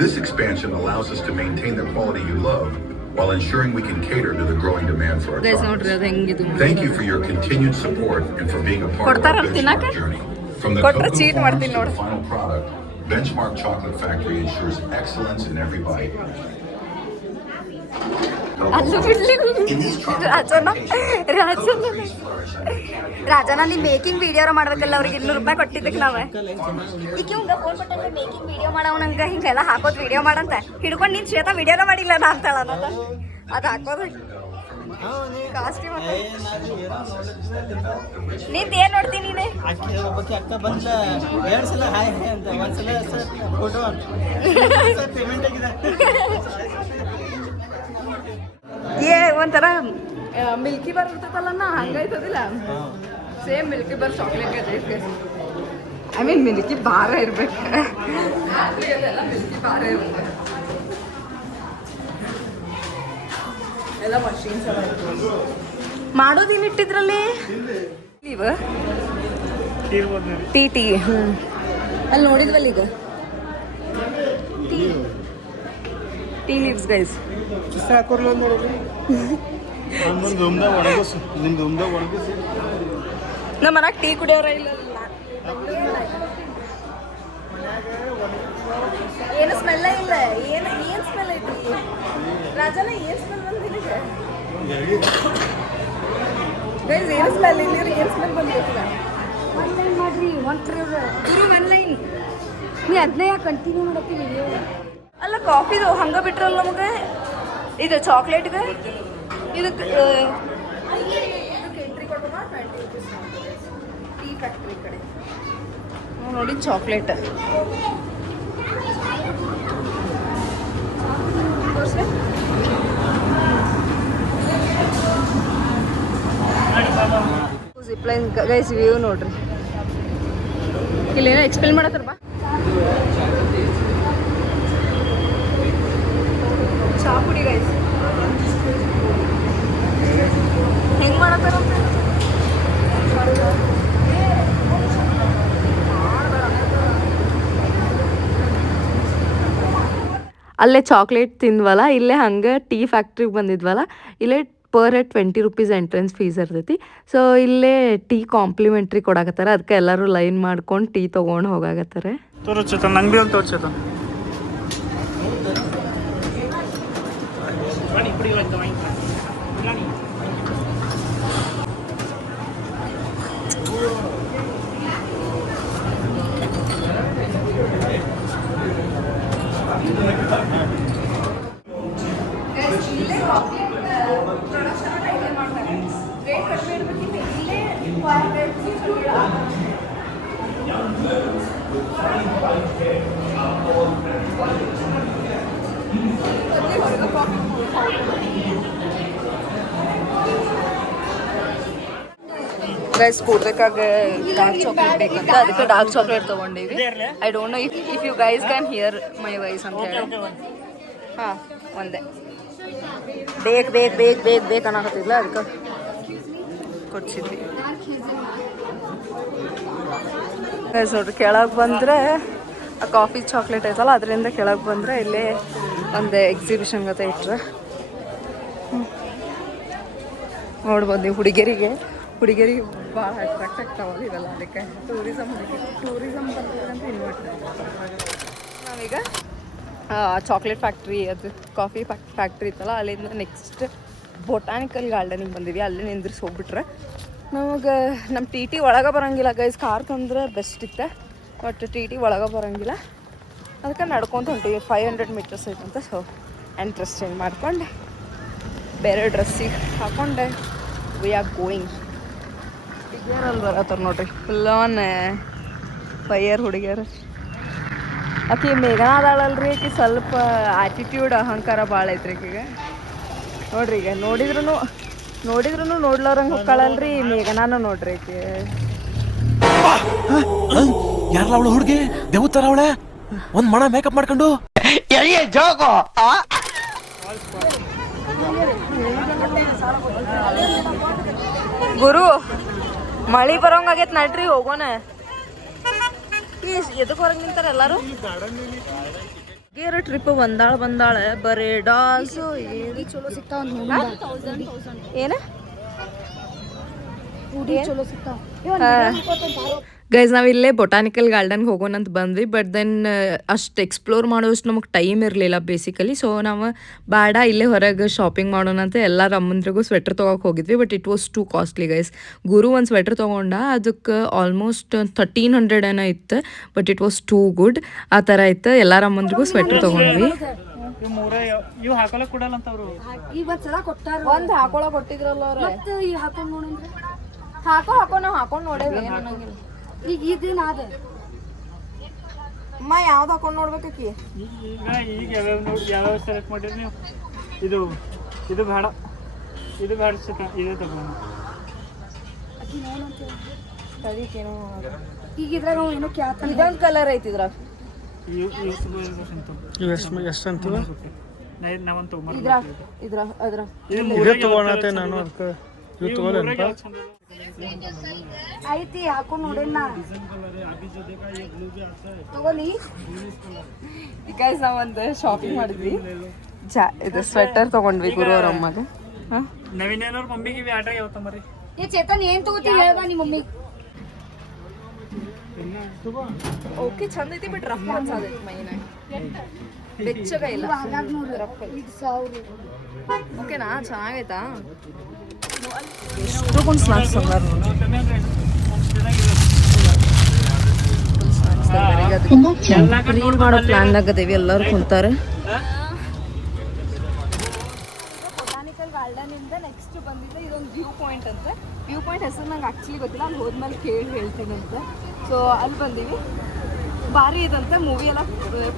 This expansion allows us to maintain the quality you love while ensuring we can cater to the growing demand for our guys ನೋಡ್ರಿ ಅದು ಹೆಂಗಿದು Thank you for your continued support and for being a part of our Benchmark journey. From the ಕೊಟ್ರೆ cocoa cheat farm ಮಾಡ್ತೀನಿ to ನೋಡು. the final product, Benchmark Chocolate Factory ensures excellence in every bite. ಅಲ್ಲೂ ಬಿಡ್ಲಿ ರಾಜನ ರಾಜನ ನೀ making video ಮಾಡ್ಬೇಕಲ್ಲ ಅವ್ರಿಗೆ 200 ರೂಪಾಯಿ ಕೊಟ್ಟಿದ್ದಕ್ಕೆ ನಾವೇ ಈಗ ಹಿಂಗ ಫೋನ್ ಕೊಟ್ಟಂದ್ರೆ ಮೇಕಿಂಗ್ ವಿಡಿಯೋ ಮಾಡವ ನಂಗೆ ಹಿಂಗೆಲ್ಲ ಹಾಕೋದು ವಿಡಿಯೋ ಮಾಡಂತ ಹಿಡ್ಕೊಂಡು ನೀನು ಶ್ವೇತಾ ವಿಡಿಯೋನ ಮಾಡಿಲ್ಲ ನಾ ಅಂತಾಳ ಅನ್ನೋದು ಅದು ಹಾಕೋದು ಕಾಸ್ಟ್ಯೂಮ್ ನಿಂದ ಏನು ನೋಡ್ತೀನಿ ನೀನೆ ಅಕ್ಕ ಬಂದ 2 ಸಲ ಹಾಯ್ ಅಂತ ಒಂದ್ಸಲ ಫೋಟೋ ಪೇಮೆಂಟ್ ಆಗಿದೆ. ಏ ಒಂಥರ ಮಿಲ್ಕಿ ಬಾರ್ ಇರ್ತೈತಲ್ಲ ಹಂಗೈತದಿಲ್ಲ ಸೇಮ್ ಮಿಲ್ಕಿ ಬಾರ್ ಚಾಕ್ಲೇಟ್ ಐತೆ ಐ ಮೀನ್ ಮಿಲ್ಕಿ ಬಾರ ಇರ್ಬೇಕು ಅದೆಲ್ಲ ಮಿಲ್ಕಿ ಬಾರ ಇರ್ಬೇಕು ಎಲ್ಲ ಮಷೀನ್ಸ್ ಎಲ್ಲ ಮಾಡೋದೇನು ಇಟ್ಟಿದ್ರಲ್ಲಿ ಇವ ಟೀ ಟೀ ಹ್ಞೂ ಅಲ್ಲಿ ನೋಡಿದ್ವಲ್ಲ ಈಗ ಟೀ ಲೀವ್ಸ್ ಗೈಸ್ ಕಿಸ್ಸ ಹಾಕೋರ್ಲ ನೋಡೋದು ನಿಮ್ಮ ರೂಮ್ದಾಗ ಒಣಗಿಸಿ ನಮ್ಮ ಮನ್ಯಾಗ ಟೀ ಕುಡಿಯೋರ ಇಲ್ಲ ಏನು ಸ್ಮೆಲ್ಲ ಇಲ್ಲ ಏನು ಸ್ಮೆಲ್ ಐತಿ ರಾಜನ ಏನು ಸ್ಮೆಲ್ ಬಂದಿಲ್ಲ ಗೈಸ್ ಏನು ಸ್ಮೆಲ್ ಇಲ್ಲ ಏನು ಸ್ಮೆಲ್ ಬಂದಿಲ್ಲ ಆನ್ಲೈನ್ ಮಾಡ್ರಿ ಹೊಂಟ್ರಿ ಆನ್ಲೈನ್ ನೀ ಅದನ್ನ ಯಾಕೆ ಕಂಟಿನ್ಯೂ ಮಾಡತ್ತೀವಿ ಅಲ್ಲ ಕಾಫಿದು ಹಂಗ ಬಿಟ್ರಲ್ಲ ನಮಗೆ ಇದು ಚಾಕ್ಲೇಟ್ಗೆ ಇದಕ್ಕೆ ಎಂಟ್ರಿ ಕೊಡ್ಬೇಕು 20 ರೂಪೀಸ್ ಟೀ ಫ್ಯಾಕ್ಟ್ರಿ ಕಡೆ ನೋಡಿ ಚಾಕ್ಲೇಟ್ ಜಿಪ್ಲೈನ್ ಗೈಸ್ ವ್ಯೂ ನೋಡ್ರಿ ಇಲ್ಲೇನೋ ಎಕ್ಸ್ಪ್ಲೇನ್ ಮಾಡತ್ತಾರ ಬಾ ಚಾ ಪುಡಿ ಗೈಸ್ ಹೆಂಗ್ ಮಾಡತ್ತಾರ ಅಲ್ಲೇ ಚಾಕ್ಲೇಟ್ ತಿಂದ್ವಲ್ಲ ಇಲ್ಲೇ ಹಂಗೆ ಟೀ ಫ್ಯಾಕ್ಟ್ರಿಗೆ ಬಂದಿದ್ವಲ್ಲ ಇಲ್ಲೇ per head 20 rupees entrance fees ಇರ್ತೈತಿ ಸೊ ಇಲ್ಲೇ ಟೀ ಕಾಂಪ್ಲಿಮೆಂಟ್ರಿ ಕೊಡಾಕತ್ತಾರ ಅದಕ್ಕೆ ಎಲ್ಲರೂ ಲೈನ್ ಮಾಡ್ಕೊಂಡು ಟೀ ತೊಗೊಂಡು ಹೋಗಾಕತ್ತಾರೆ ತೋರಿಸ್ಚೇತ ನಂಗೆ ಭೀ ಒಂದು ತೋರಿಸ್ಚೇತ ಗೈಸ್ ಪೂರ್ವಕ್ಕಾಗ ಡಾರ್ಕ್ ಚಾಕ್ಲೇಟ್ ಬೇಕಂತ ಅದಕ್ಕೆ ಡಾರ್ಕ್ ಚಾಕ್ಲೇಟ್ ತೊಗೊಂಡೀವಿ I don't know if you guys can hear my voice ಅಂತ ಹೇಳಿ ಹಾಂ ಒಂದೇ ಬೇಕು ಅನ್ನಕತ್ತಿದ್ಲ ಅದಕ್ಕೆ ಕೊಡ್ಸಿದ್ವಿ ನೋಡ್ರಿ ಕೆಳಗೆ ಬಂದರೆ ಆ ಕಾಫಿ ಚಾಕ್ಲೇಟ್ ಐತಲ್ಲ ಅದರಿಂದ ಕೆಳಗೆ ಬಂದರೆ ಇಲ್ಲೇ ಒಂದು ಎಕ್ಸಿಬಿಷನ್ ಗತೆ ಇಟ್ರೆ ನೋಡ್ಬೋದು ನೀವು. ಹುಡುಗಿಯರಿಗೆ ಭಾಳ ಅಟ್ರಾಕ್ಟ್ ಆಗ್ತಾವಲ್ಲ ಇವೆಲ್ಲ, ಅದಕ್ಕೆ ಟೂರಿಸಮ್ ಬರ್ಬೇಕಂತ ಇನ್ವೈಟ್ ನಾವೀಗ ಚಾಕ್ಲೇಟ್ ಫ್ಯಾಕ್ಟ್ರಿ ಅದು ಕಾಫಿ ಫ್ಯಾಕ್ಟ್ರಿ ಇತ್ತಲ್ಲ ಅಲ್ಲಿಂದ ನೆಕ್ಸ್ಟ್ ಬೊಟಾನಿಕಲ್ ಗಾರ್ಡನಿಗೆ ಬಂದೀವಿ. ಅಲ್ಲಿ ನಿಂದ್ರಿಸಿ ಹೋಗ್ಬಿಟ್ರೆ ನಮಗೆ ನಮ್ಮ ಟಿ ಟಿ ಒಳಗೆ ಬರೋಂಗಿಲ್ಲ ಗೈಸ್. ಕಾರ್ ತಂದ್ರೆ ಬೆಸ್ಟ್ ಇತ್ತು, ಬಟ್ ಟಿ ಟಿ ಒಳಗೆ ಬರೋಂಗಿಲ್ಲ. ಅದಕ್ಕೆ ನಡ್ಕೊತ ಹೊಂಟೀವಿ. 500 ಮೀಟರ್ಸ್ ಐತಂತ. ಸೊ ಎಂಟ್ರೆಸ್ ಚೇಂಜ್ ಮಾಡ್ಕೊಂಡು ಬೇರೆ ಡ್ರೆಸ್ಸಿಗೆ ಹಾಕ್ಕೊಂಡೆ ವಿ ಆರ್ ಗೋಯಿಂಗ್. ಹುಡುಗಿಯರಲ್ಲಿ ಬರತ್ತಾರ ನೋಡ್ರಿ, ಫುಲ್ ಒನ್ ಫೈಯರ್ ಹುಡುಗಿಯರು. ಆಕೆ ಮೇಘನಾ ಅದಾಳಲ್ರಿ, ಆಕೆ ಸ್ವಲ್ಪ ಆ್ಯಟಿಟ್ಯೂಡ್ ಅಹಂಕಾರ ಭಾಳ ಐತ್ರಿ ಆಕೆಗೆ. ನೋಡ್ರಿ ಈಗ ನೋಡಿದ್ರು ನೋಡ್ಲವ್ರಂಗೆ ಹೊಕ್ಕಾಳಲ್ರಿ ಮೇಘನಾನು ನೋಡ್ರಿ ಆಕೆ. ಯಾರಲ್ಲ ಅವಳು ಹುಡುಗಿ ದೇವತರ ಅವಳೆ ಒಂದ್ ಮಣ ಮೇಕಪ್ ಮಾಡ್ಕೊಂಡು ಗುರು ಮಳಿ ಬರೋಂಗಾಗೈತೆ ನಡ್ರಿ ಹೋಗೋಣ. ಎದಕ್ಕೆ ಹೊರಗೆ ನಿಂತಾರೆ ಎಲ್ಲರೂ? ಗೇರು ಟ್ರಿಪ್ ಬಂದಾಳ ಬರೀ ಡಾಲ್ಸು ಚಲೋ ಸಿಗ್ತಾವ ಏನ ಚಲೋ ಸಿಗ್ತಾವ. ಗೈಸ್ ನಾವು ಇಲ್ಲೇ ಬೊಟಾನಿಕಲ್ ಗಾರ್ಡನ್ಗೆ ಹೋಗೋಣ ಅಂತ ಬಂದ್ವಿ. ಬಟ್ ದೆನ್ ಅಷ್ಟು ಎಕ್ಸ್ಪ್ಲೋರ್ ಮಾಡೋಷ್ಟು ನಮಗೆ ಟೈಮ್ ಇರಲಿಲ್ಲ ಬೇಸಿಕಲಿ. ಸೊ ನಾವು ಬೇಡ ಇಲ್ಲೇ ಹೊರಗೆ ಶಾಪಿಂಗ್ ಮಾಡೋಣ ಅಂತ ಎಲ್ಲರ ಅಮ್ಮಂದ್ರಿಗೂ ಸ್ವೆಟ್ರ್ ತೊಗೋಕೆ ಹೋಗಿದ್ವಿ. But it was too costly guys. ಗುರು ಒಂದು ಸ್ವೆಟ್ರ್ ತೊಗೊಂಡ, ಅದಕ್ಕೆ ಆಲ್ಮೋಸ್ಟ್ 1300 ಏನೋ ಇತ್ತು. But it was too good. ಆ ಥರ ಇತ್ತು. ಎಲ್ಲರ ಅಮ್ಮಂದ್ರಿಗೂ ಸ್ವೆಟ್ರ್ ತೊಗೊಂಡ್ವಿ. ಇವು ಹಾಕೊಳಕ್ ಕೊಡಲ್ಲ ಅಂತ ಅವರು ಇವತ್ಸಲ ಕೊಟ್ಟಾರ. ಒಂದು ಹಾಕೊಳಕ್ ಕೊಟ್ಟಿದ್ರಲ್ಲ ಅವ್ರು. ಮತ್ತೆ ಈ ಹಾಕೊಂಡ್ ನೋಡಿದ್ರೆ ಹಾಕೋ ನಾವು ಹಾಕೊಂಡು ನೋಡೇವಿ. ಈಗ ಇದೇನ ಅದ ಅಮ್ಮ ಯಾವ್ದು ಹಾಕೊಂಡು ನೋಡ್ಬೇಕಿ? ಈಗ ಯಾವ್ಯಾವ ಸೆಲೆಕ್ಟ್ ಮಾಡಿರಿ ನೀವು? ಇದು ಬೇಡ ಸಿಕ್ಕ ಇದೇ ತಗೊಂಡು ಈಗ ಇದ್ರಾಗ ನಾವು ಏನೋ ಕ್ಯಾತ ಇದೊಂದು ಕಲರ್ ಐತಿ ಇದ್ರಾಗ. ನಾವಂತ ಐತಿ ಹಾಕೊಂಡ್ ನೋಡೇನ ತಗೋಲಿ. ಈಗ ನಾವೊಂದು ಶಾಪಿಂಗ್ ಮಾಡಿದ್ವಿ. ಇದು ಸ್ವೆಟರ್ ತಗೊಂಡ್ವಿ ಗುರು ಅವ್ರ ಅಮ್ಮಗೆ. ನವೀನೇನವ್ರ ಮಮ್ಮಿಗೆ ಇವೆ ಆಟ ಯಾವತ್ತಂಬರಿ. ಏ ಚೇತನ್ ಏನ್ ತಗೋತಿ ಹೇಳ್ಬಾ ನಿಮ್ಮ ಮಮ್ಮಿ. ಓಕೆ ಚಂದ ಐತಿ, ಬಟ್ ರಫ್ ಅನ್ಸದೈತಿ ಮೈನ. ಬೆಚ್ಚಗ ಇಲ್ಲ. ಓಕೆನಾ? ಚೆನ್ನಾಗೈತಾ? ಎಷ್ಟೊಂದು ಸ್ನಾಕ್ಸ್ ಅಂದಾರ ರೀಲ್ ಮಾಡೋ ಪ್ಲಾನ್ದಾಗ ಅದೇವಿ. ಎಲ್ಲರೂ ಕುಂತಾರೆ. ಬೊಟಾನಿಕಲ್ ಗಾರ್ಡನ್ ಇಂದ ನೆಕ್ಸ್ಟ್ ಬಂದಿದ್ದೆ ಇದೊಂದು ವ್ಯೂ ಪಾಯಿಂಟ್ ಅಂತ. ವ್ಯೂ ಪಾಯಿಂಟ್ ಹೆಸರು ನಂಗೆ ಆ್ಯಕ್ಚುಲಿ ಗೊತ್ತಿಲ್ಲ. ಅಲ್ಲಿ ಹೋದ್ಮೇಲೆ ಹೇಳ್ತೀನಿ ಅಂತ. ಸೊ ಅಲ್ಲಿ ಬಂದೀವಿ. ಭಾರಿ ಇದಂತೆ. ಮೂವಿ ಎಲ್ಲ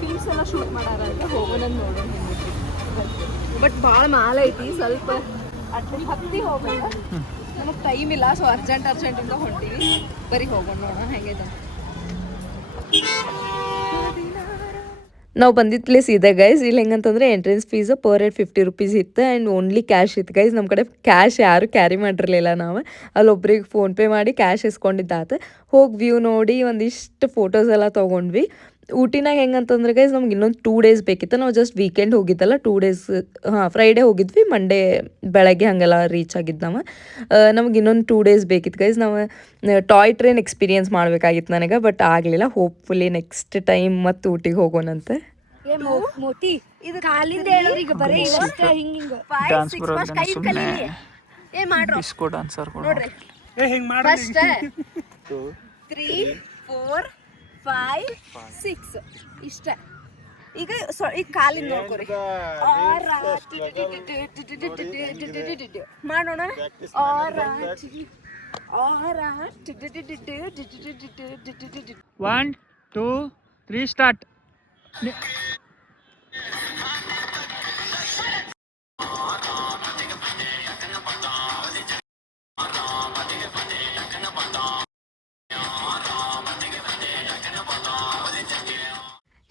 ಫಿಲ್ಮ್ಸ್ ಎಲ್ಲ ಶೂಟ್ ಮಾಡಾರ ಅಂತ. ಹೋಗೋಣ ನೋಡೋಣ ಹೆಂಗೈತಿ. ಬಟ್ ಭಾಳ ಮಾಲೆ ಐತಿ. ಸ್ವಲ್ಪ ಅಟ್ಲೀಸ್ಟ್ ಹತ್ತಿ ಹೋಗೋಣ. ನಮಗೆ ಟೈಮ್ ಇಲ್ಲ. ಸೊ ಅರ್ಜೆಂಟಿಂದ ಹೊಂಟೀವಿ. ಬರೀ ಹೋಗೋಣ ನೋಡೋಣ ಹೆಂಗೈತೆ. ನಾವು ಬಂದಿದ್ದ ಪ್ಲೇಸ್ ಇದೆ ಗೈಸ್. ಇಲ್ಲಿ ಹೆಂಗಂತಂದ್ರೆ entrance fees per head 50 rupees ಇತ್ತು. ಆ್ಯಂಡ್ ಓನ್ಲಿ ಕ್ಯಾಶ್ ಇತ್ತು ಗೈಸ್. ನಮ್ಮ ಕಡೆ ಕ್ಯಾಶ್ ಯಾರು ಕ್ಯಾರಿ ಮಾಡಿರಲಿಲ್ಲ. ನಾವು ಅಲ್ಲೊಬ್ರಿಗೆ ಫೋನ್ಪೇ ಮಾಡಿ ಕ್ಯಾಶ್ ಇಸ್ಕೊಂಡಿದ್ದಾತು. ಹೋಗಿ ವ್ಯೂ ನೋಡಿ ಒಂದಿಷ್ಟು ಫೋಟೋಸ್ ಎಲ್ಲ ತೊಗೊಂಡ್ವಿ. ಊಟಿನಾಗ ಹೆಂಗಂತಂದ್ರೆ ಗೈಸ್ ನಮ್ಗೆ ಇನ್ನೊಂದು 2 ಡೇಸ್ ಬೇಕಿತ್ತು. ನಾವು ಜಸ್ಟ್ ವೀಕೆಂಡ್ ಹೋಗಿದ್ದಲ್ಲ, 2 ಡೇಸ್ ಫ್ರೈಡೇ ಹೋಗಿದ್ವಿ. ಮಂಡೇ ಬೆಳಗ್ಗೆ ಹಾಗೆಲ್ಲ ರೀಚ್ ಆಗಿದ್ದು ನಾವು. ನಮ್ಗೆ ಇನ್ನೊಂದು 2 ಡೇಸ್ ಬೇಕಿತ್ತು ಗೈಸ್. ನಾವು ಟಾಯ್ ಟ್ರೈನ್ ಎಕ್ಸ್ಪೀರಿಯನ್ಸ್ ಮಾಡಬೇಕಾಗಿತ್ತು ನನಗೆ, ಬಟ್ ಆಗಲಿಲ್ಲ. ಹೋಪ್ಫುಲಿ ನೆಕ್ಸ್ಟ್ ಟೈಮ್ ಮತ್ತೆ ಊಟಿಗೆ ಹೋಗೋಣಂತೆ. ಮೋಟಿ ಇದು ಕಾಲಿಂದ ಹೇಳೋರಿಗೆ ಬರೀ ಇವಷ್ಟೇ ಹಿಂಗ ಡಾನ್ಸ್ ಬರೋದನ್ನ ಸುಮ್ಮನೆ ಏ ಮಾಡ್ರೋ ಡಿಸ್ಕೋ ಡಾನ್ಸರ್ ನೋಡ್ರಿ. ಹಿಂಗೆ ಮಾಡಿ ಫಸ್ಟ್ 3 4 5 6 ಇಷ್ಟ. ಈಗ ಕಾಲಿಂದ ನೋಡ್ಕೊರಿ. ಮಾಡೋಣ. 1 2 3 ಸ್ಟಾರ್ಟ್.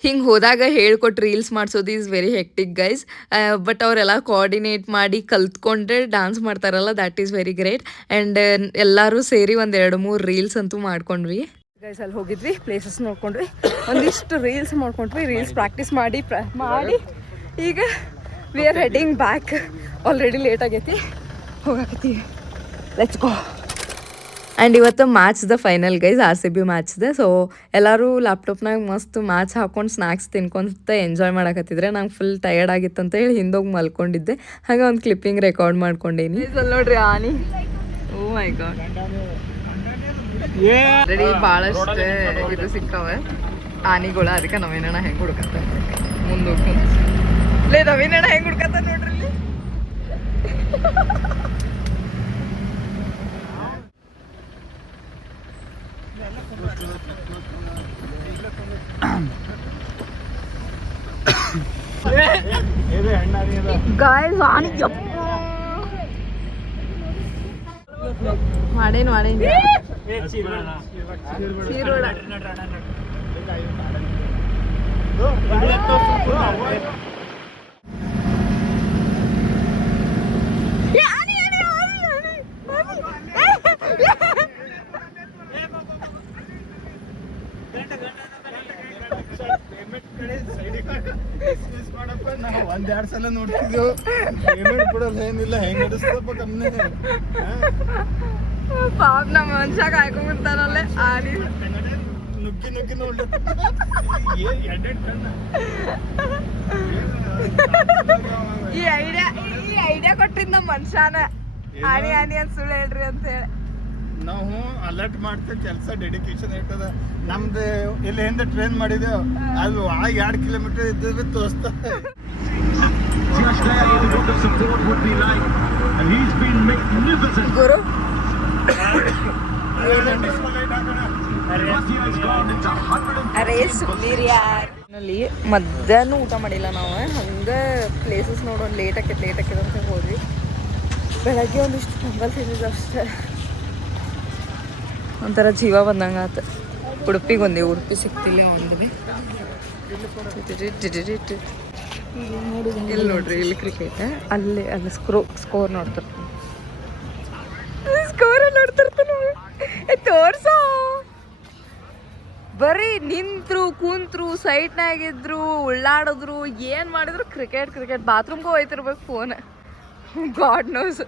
ಹಿಂಗೆ ಹೋದಾಗ ಹೇಳ್ಕೊಟ್ಟು ರೀಲ್ಸ್ ಮಾಡಿಸೋದು is very hectic guys. But ಅವರೆಲ್ಲ ಕೋಆರ್ಡಿನೇಟ್ ಮಾಡಿ ಕಲ್ತ್ಕೊಂಡ್ರೆ ಡ್ಯಾನ್ಸ್ ಮಾಡ್ತಾರಲ್ಲ, that is very great. And ಎಲ್ಲರೂ ಸೇರಿ 1-2-3 ರೀಲ್ಸ್ ಅಂತೂ ಮಾಡ್ಕೊಂಡ್ವಿ. ಗೈಸ್ ಅಲ್ಲಿ ಹೋಗಿದ್ವಿ, ಪ್ಲೇಸಸ್ ನೋಡ್ಕೊಂಡ್ವಿ, ಒಂದಿಷ್ಟು ರೀಲ್ಸ್ ಮಾಡ್ಕೊಂಡ್ವಿ, ರೀಲ್ಸ್ ಪ್ರಾಕ್ಟೀಸ್ ಮಾಡಿ ಈಗ we are heading back. Already late ಆಗೈತಿ, ಹೋಗಾಕತ್ತೀವಿ. Let's go. ಆ್ಯಂಡ್ ಇವತ್ತು ಮ್ಯಾಚ್ದ ಫೈನಲ್ ಗೈಸ್, RCB ಮ್ಯಾಚ್ದೆ. ಸೊ ಎಲ್ಲರೂ ಲ್ಯಾಪ್ಟಾಪ್ನಾಗ ಮಸ್ತ್ ಮ್ಯಾಚ್ ಹಾಕೊಂಡು ಸ್ನ್ಯಾಕ್ಸ್ ತಿನ್ಕೊಂತ ಎಂಜಾಯ್ ಮಾಡಕತ್ತಿದ್ರೆ ನಂಗೆ ಫುಲ್ ಟಯರ್ಡ್ ಆಗಿತ್ತು ಅಂತ ಹೇಳಿ ಹಿಂದೋಗಿ ಮಲ್ಕೊಂಡಿದ್ದೆ. ಹಾಗೆ ಒಂದು ಕ್ಲಿಪ್ಪಿಂಗ್ ರೆಕಾರ್ಡ್ ಮಾಡ್ಕೊಂಡೇನಿ. ನೋಡ್ರಿ ಆನಿ, ಓ ಮೈ ಗಾಡ್, ರೆಡಿ ಭಾಳಷ್ಟು ಇದು ಸಿಕ್ಕವ ಆನಿಗಳು. ಅದಕ್ಕೆ ನವೀನಣ್ಣ ಹೆಂಗೆ ಹುಡ್ಕತ್ತ ಮುಂದೆ ಲೇ, ನವೀನಣ್ಣ ಹೆಂಗೆ ಹುಡ್ಕತ್ತ ನೋಡ್ರಿ ಇಲ್ಲಿ. ಗಾಯ್ಸ್ ಆನಿ ಮಾಡೇನು ಸೀರೋಡ ಒಂದೆರಡು ಸಲ ನೋಡ್ತಿದ್ದೆವು, ಪೇಮೆಂಟ್ ಕೊಡೋದು ಏನಿಲ್ಲ, ಹೆಂಗ್ ನಡೆಸ್ತಪ್ಪ ಕಮ್ಮಿ. ಪಾಪ ನಮ್ಮ ಮನುಷ್ಯ ಕಾಯ್ಕೊಂಡ್ಬಿಡ್ತಾನಲ್ಲೇ ಆನಿ. ನುಗ್ಗಿ ನೋಡ್ಲಿ ಈ ಐಡಿಯಾ ಕೊಟ್ಟಿದ್ ನಮ್ಮ ಮನುಷ್ಯನ, ಆನಿ ಅಂತ ಸುಳ್ಳು ಹೇಳ್ರಿ ಅಂತ ಹೇಳಿ. ನಾವು ಅಲರ್ಟ್ ಮಾಡ್ತೇವೆ, ಕೆಲಸ ಡೆಡಿಕೇಶನ್ ಇರ್ತದ ನಮ್ದು. ಇಲ್ಲಿ ಹಿಂದೆ ಟ್ರೈನ್ ಮಾಡಿದೆವು, ಅದು 2 ಕಿಲೋಮೀಟರ್ ಇದ್ದ ತೋರಿಸ್ತದೆ. ಗುರು ಮಧ್ಯಾಹ್ನ ಊಟ ಮಾಡಿಲ್ಲ ನಾವು, ಹಂಗೆ ಪ್ಲೇಸಸ್ ನೋಡೋಣ. ಲೇಟ್ ಆಕೈತೆ ಅಂತ ಹೋದ್ವಿ. ಬೆಳಗ್ಗೆ ಒಂದಿಷ್ಟು ಪೊಂಗಲ್ ತಿಂದಿದ್ದು ಅಷ್ಟೇ, ಒಂಥರ ಜೀವ ಬಂದಂಗೆ ಆತು. ಉಡುಪಿಗೆ ಒಂದೇ, ಉಡುಪಿ ಸಿಕ್ತಿಲ್ಲ ಒಂದೇ. ಇಲ್ಲಿ ನೋಡ್ರಿ, ಇಲ್ಲಿ ಕ್ರಿಕೆಟ್, ಅಲ್ಲಿ ಸ್ಕೋರ್ ನೋಡ್ತಿರ್ತೀನಿ. ತೋರ್ಸೋ, ಬರೀ ನಿಂತ್ರು ಕುಂತ್ರು ಸೈಟ್ನಾಗಿದ್ರು ಉಳ್ಳಾಡಿದ್ರು ಏನು ಮಾಡಿದ್ರು ಕ್ರಿಕೆಟ್. ಬಾತ್ರೂಮ್ಗೆ ಹೋಯ್ತಿರ್ಬೇಕು ಫೋನ್. God knows.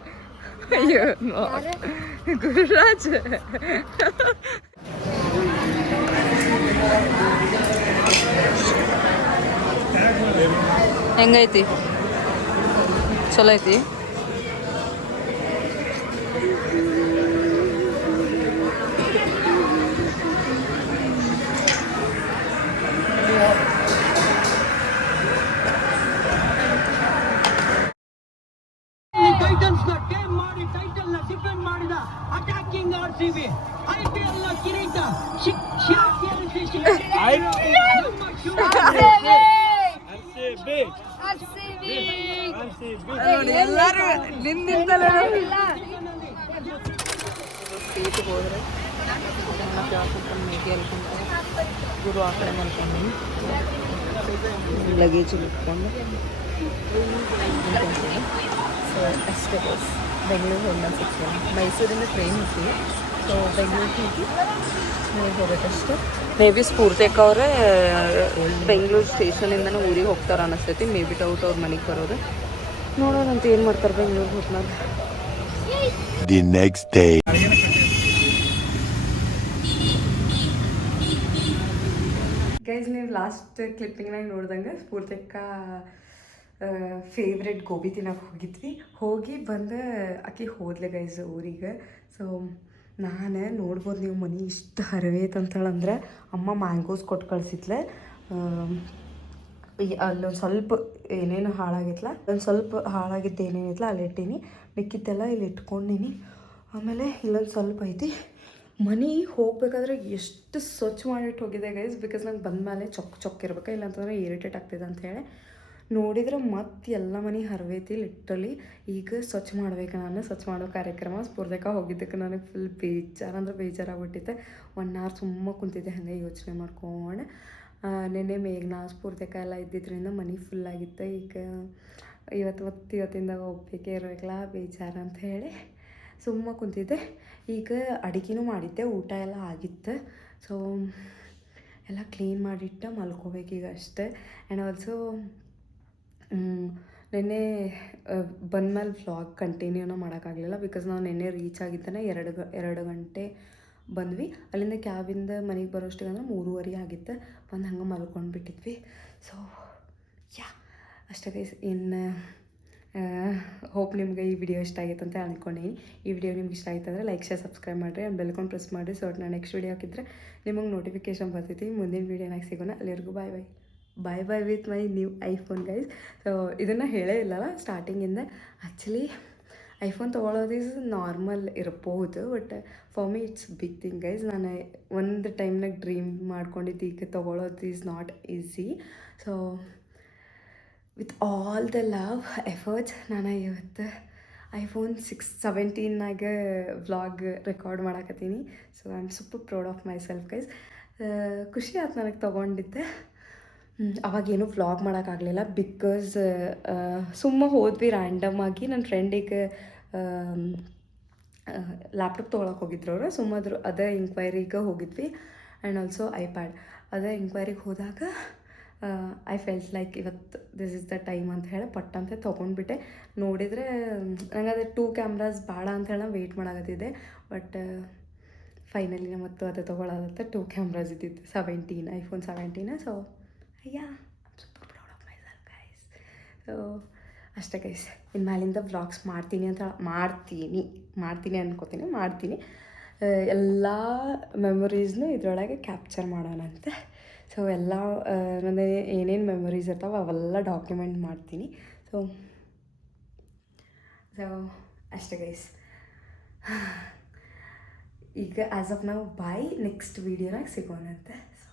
ಅಯ್ಯೋ ಗುರುರಾಜ್. ಹೆಂಗೈತಿ? ಚಲೋ ಐತಿ. ಅಟ್ಯಾಕಿಂಗ್ RCB IPL ನ ಕಿರೀಟ ಎಲ್ಲರೂ ನಿಂದಿಂದಲೇ ಸೀಟಿಗೆ ಹೋದ್ರೆ ಮೇಗಿ ಅಲ್ಕೊಂಡ್ರೆ ಗುರು ಆ ಕಡೆ ಮಲ್ಕೊಂಡು ಲಗೇಜ್ ಇಟ್ಕೊಂಡು ಸೊ ಅಷ್ಟೇ ಬಸ್. ಬೆಂಗಳೂರು ಹೋಗೋಣ 6 ಮೈಸೂರಿಂದ ಟ್ರೈನ್ ಇರ್ತೀವಿ. ಸೊ ಬೆಂಗಳೂರಿಗೆ ಹೋಗ್ಬೇಕಷ್ಟೆ. ಮೇ ಬಿ ಸ್ಫೂರ್ತಿ ಅಕ್ಕ ಅವರೇ ಬೆಂಗಳೂರು ಸ್ಟೇಷನಿಂದನೂ ಊರಿಗೆ ಹೋಗ್ತಾರೆ ಅನ್ನಿಸ್ತೈತಿ. ಮೇ ಬಿ ಡೌಟ್ ಅವ್ರ ಮನೆಗೆ ಬರೋದು. ನೋಡೋಣ ಅಂತ ಏನು ಮಾಡ್ತಾರೆ ಬೆಂಗಳೂರಿಗೆ ಹೋಗ್ನಾಗ. The next day. ಗೈಸ್, ನೀವು ಲಾಸ್ಟ್ ಕ್ಲಿಪ್ಪಿಂಗ್ನಾಗ ನೋಡ್ದಂಗೆ ಸ್ಫೂರ್ತಿ ಅಕ್ಕ ಫೇವ್ರೆಟ್ ಗೋಬಿ ತಿನ್ನೋಕೆ ಹೋಗಿದ್ವಿ. ಹೋಗಿ ಬಂದು ಆಕೆ ಹೋದ್ಲೆ ಗೈಸ್ ಊರಿಗೆ. ಸೊ ನಾನು ನೋಡ್ಬೋದು ನೀವು, ಮನೆ ಇಷ್ಟು ಹರವೇತ್ ಅಂತೇಳಂದ್ರೆ ಅಮ್ಮ ಮ್ಯಾಂಗೋಸ್ ಕೊಟ್ಟು ಕಳಿಸಿದ್ಲೆ. ಅಲ್ಲೊಂದು ಸ್ವಲ್ಪ ಏನೇನು ಹಾಳಾಗಿತ್ತಲ್ಲ, ಒಂದು ಸ್ವಲ್ಪ ಹಾಳಾಗಿದ್ದು ಏನೇನಿತ್ತಲ್ಲ ಅಲ್ಲಿ ಇಟ್ಟೀನಿ. ಮಿಕ್ಕಿದ್ದೆಲ್ಲ ಇಲ್ಲಿ ಇಟ್ಕೊಂಡೀನಿ. ಆಮೇಲೆ ಇಲ್ಲೊಂದು ಸ್ವಲ್ಪ ಐತಿ. ಮನೆ ಹೋಗ್ಬೇಕಾದ್ರೆ ಎಷ್ಟು ಸ್ವಚ್ಛ ಮಾಡಿಟ್ಟು ಹೋಗಿದೆ ಗೈಸ್. ಬಿಕಾಸ್ ನಂಗೆ ಬಂದಮೇಲೆ ಚೊಕ್ಕ ಇರ್ಬೇಕು, ಇಲ್ಲಾಂತಂದ್ರೆ ಇರಿಟೇಟ್ ಆಗ್ತಿದೆ ಅಂತ ಹೇಳಿ ನೋಡಿದ್ರೆ ಮತ್ತೆ ಎಲ್ಲ ಮನೆ ಹರವೈತಿ ಲಿಟ್ರಲಿ. ಈಗ ಸ್ವಚ್ಛ ಮಾಡ್ಬೇಕು, ನಾನು ಸ್ವಚ್ಛ ಮಾಡೋ ಕಾರ್ಯಕ್ರಮ. ಸ್ಫೂರ್ತಿಕ ಹೋಗಿದ್ದಕ್ಕೆ ನನಗೆ ಫುಲ್ ಬೇಜಾರಾಗ್ಬಿಟ್ಟಿತ್ತೆ. 1 hour ಸುಮ್ಮ ಕುಂತಿದ್ದೆ ಹಾಗೆ ಯೋಚನೆ ಮಾಡ್ಕೊಂಡು. ನೆನ್ನೆ ಮೇಘನಾ ಸ್ಫೂರ್ತಿಕ ಎಲ್ಲ ಇದ್ದಿದ್ದರಿಂದ ಮನೆ ಫುಲ್ಲಾಗಿತ್ತು. ಈಗ ಇವತ್ತಿಂದ ಹೋಗ್ಬೇಕೇ ಇರಬೇಕಲ್ಲ ಬೇಜಾರು ಅಂತ ಹೇಳಿ ಸುಮ್ಮ ಕುಂತಿದ್ದೆ. ಈಗ ಅಡುಗೆನೂ ಮಾಡಿದ್ದೆ, ಊಟ ಎಲ್ಲ ಆಗಿತ್ತು. ಸೊ ಎಲ್ಲ ಕ್ಲೀನ್ ಮಾಡಿಟ್ಟು ಮಲ್ಕೋಬೇಕೀಗ ಅಷ್ಟೇ. ಆ್ಯಂಡ್ ಆಲ್ಸೋ ನೆನ್ನೆ ಬಂದಮೇಲೆ ವ್ಲಾಗ್ ಕಂಟಿನ್ಯೂನ ಮಾಡೋಕ್ಕಾಗಲಿಲ್ಲ, ಬಿಕಾಸ್ ನಾವು ನೆನ್ನೆ ರೀಚ್ ಆಗಿದ್ದಾನೆ 2 ಗಂಟೆ ಬಂದ್ವಿ. ಅಲ್ಲಿಂದ ಕ್ಯಾಬಿಂದ ಮನೆಗೆ ಬರೋಷ್ಟಿಗೆ ಅಂದ್ರೆ 3:30 ಆಗಿತ್ತು. ಬಂದು ಹಂಗೆ ಮಲ್ಕೊಂಡು ಬಿಟ್ಟಿದ್ವಿ. ಸೊ ಯಾ ಅಷ್ಟೇ ಗೈಸ್. ಇನ್ನು ಹೋಪ್ ನಿಮ್ಗೆ ಈ ವಿಡಿಯೋ ಇಷ್ಟ ಆಗಿತ್ತು ಅಂತ ಅಂದ್ಕೊಂಡಿನಿ. ಈ ವಿಡಿಯೋ ನಿಮ್ಗೆ ಇಷ್ಟ ಆಯ್ತು ಅಂದರೆ ಲೈಕ್ ಶೇರ್ ಸಬ್ಸ್ಕ್ರೈಬ್ ಮಾಡಿರಿ ಆ್ಯಂಡ್ ಬೆಲ್ಕೊಂಡು ಪ್ರೆಸ್ ಮಾಡಿರಿ. ಸೊ ನಾನು ನೆಕ್ಸ್ಟ್ ವಿಡಿಯೋ ಹಾಕಿದ್ರೆ ನಿಮಗೆ ನೋಟಿಫಿಕೇಶನ್ ಬರ್ತೈತಿ. ಮುಂದಿನ ವೀಡಿಯೋನಾಗ ಸಿಗೋಣ. ಅಲ್ಲಿವರೆಗೂ bye bye with my new iPhone guys. So ಇದನ್ನು ಹೇಳೇ ಇಲ್ಲಲ್ಲ ಸ್ಟಾರ್ಟಿಂಗಿಂದ. ಆ್ಯಕ್ಚುಲಿ ಐಫೋನ್ ತೊಗೊಳೋದು ಈಸ್ ನಾರ್ಮಲ್ ಇರ್ಬೋದು, but for me it's big thing guys. ನಾನು ಒಂದು ಟೈಮ್ನಾಗ ಡ್ರೀಮ್ ಮಾಡ್ಕೊಂಡಿದ್ದು ಈಗ ತೊಗೊಳೋದು is not easy. So with all the love efforts ನಾನು ಇವತ್ತು ಐಫೋನ್ 17 ವ್ಲಾಗ್ ರೆಕಾರ್ಡ್ ಮಾಡಕತ್ತೀನಿ. So I am super proud of my self guys. ಖುಷಿ ಆಯ್ತು ನನಗೆ ತೊಗೊಂಡಿದ್ದೆ. ಅವಾಗೇನು ವ್ಲಾಗ್ ಮಾಡೋಕ್ಕಾಗಲಿಲ್ಲ, ಬಿಕಾಸ್ ಸುಮ್ಮ ಹೋದ್ವಿ ರ್ಯಾಂಡಮಾಗಿ. ನನ್ನ ಫ್ರೆಂಡಿಗೆ ಲ್ಯಾಪ್ಟಾಪ್ ತೊಗೊಳಕ್ಕೆ ಹೋಗಿದ್ರು ಅವರು. ಸುಮ್ಮದ್ರು ಅದೇ ಇಂಕ್ವೈರಿಗೆ ಹೋಗಿದ್ವಿ. ಆ್ಯಂಡ್ ಆಲ್ಸೋ ಐಪ್ಯಾಡ್ ಅದೇ ಇಂಕ್ವೈರಿಗೆ ಹೋದಾಗ ಐ ಫೆಲ್ಟ್ ಲೈಕ್ ಇವತ್ತು ದಿಸ್ ಇಸ್ ದ ಟೈಮ್ ಅಂತ ಹೇಳಿ ಪಟ್ಟಂತೆ ತೊಗೊಂಡ್ಬಿಟ್ಟೆ. ನೋಡಿದರೆ ನಂಗೆ ಅದು 2 ಕ್ಯಾಮ್ರಾಸ್ ಬೇಡ ಅಂತ ಹೇಳಿ ನಾನು ವೆಯ್ಟ್ ಮಾಡಾಕತ್ತಿದ್ದೆ. ಬಟ್ ಫೈನಲಿ ಮತ್ತು ಅದು ತೊಗೊಳೋದತ್ತೆ 2 ಕ್ಯಾಮ್ರಾಸ್ ಇದ್ದಿದ್ದು iPhone 17. So yeah I'm super proud of my self guys. So ಅಷ್ಟೇ ಗೈಸ್. ಇನ್ನು ಮ್ಯಾಲಿಂದ ವ್ಲಾಗ್ಸ್ ಮಾಡ್ತೀನಿ ಅನ್ಕೋತೀನಿ. ಎಲ್ಲ ಮೆಮೊರೀಸ್ನು ಇದರೊಳಗೆ ಕ್ಯಾಪ್ಚರ್ ಮಾಡೋಣಂತೆ. ಸೊ ಎಲ್ಲ ನನ್ನ ಏನೇನು ಮೆಮೊರೀಸ್ ಇರ್ತಾವೆ ಅವೆಲ್ಲ ಡಾಕ್ಯುಮೆಂಟ್ ಮಾಡ್ತೀನಿ. ಸೊ ಅಷ್ಟೇ ಗೈಸ್. ಈಗ ಆ್ಯಸ್ ಆಫ್ ನಾವು ಬಾಯ್ ನೆಕ್ಸ್ಟ್ ವೀಡಿಯೋನಾಗ ಸಿಗೋಣಂತೆ. ಸೊ